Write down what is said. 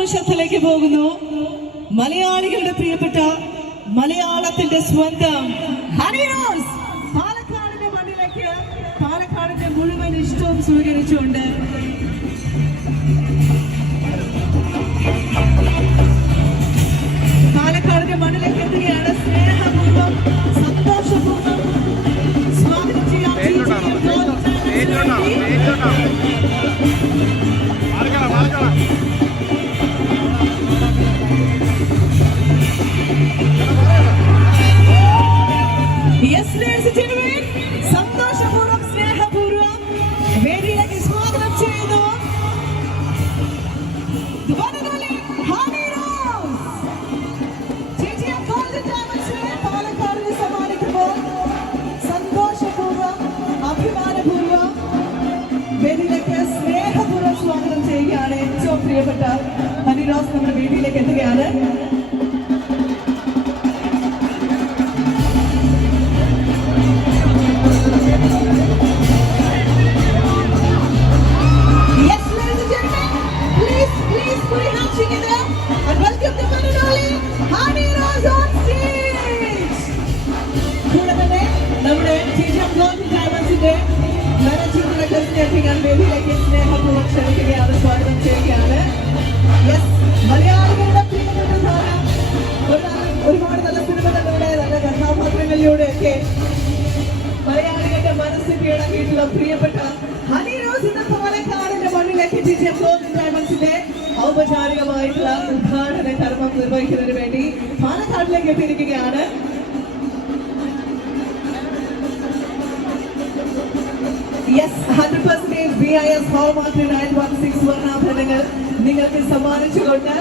നിമിഷത്തിലേക്ക് പോകുന്നു. മലയാളികളുടെ പ്രിയപ്പെട്ട മലയാളത്തിന്റെ സ്വന്തം ഹരിറോസ് പാലക്കാടിന്റെ മണ്ണിലേക്ക് പാലക്കാടിന്റെ മുഴുവൻ ഇഷ്ടവും സ്വീകരിച്ചുകൊണ്ട്. പാലക്കാടിന്റെ മണ്ണിലേക്ക് എത്തുകയാണ്. സ്നേഹപൂർവം സന്തോഷപൂർവം സ്വാഗതം ചെയ്യാൻ പ്രിയപ്പെട്ട ഹണി റോസ് നമ്മുടെ വേദിയിലേക്ക് എത്തുകയാണ്. Yes, ladies and കീഴടക്കിയിട്ടുള്ള പ്രിയപ്പെട്ട ഹണി റോസ് എന്ന പാലക്കാടിന്റെ മണ്ണിലേക്ക് ജിജെ ഗോൾഡൻ ഡയമണ്ട്സിന്റെ ഔപചാരികമായിട്ടുള്ള ഉദ്ഘാടന കർമ്മം നിർവഹിക്കുന്നതിന് വേണ്ടി പാലക്കാടിലേക്ക് എത്തിയിരിക്കുകയാണ്. Yes hundred percentage B I S hallmark nine one six വർണാഭരണങ്ങൾ നിങ്ങൾക്ക് സമ്മാനിച്ചുകൊണ്ട്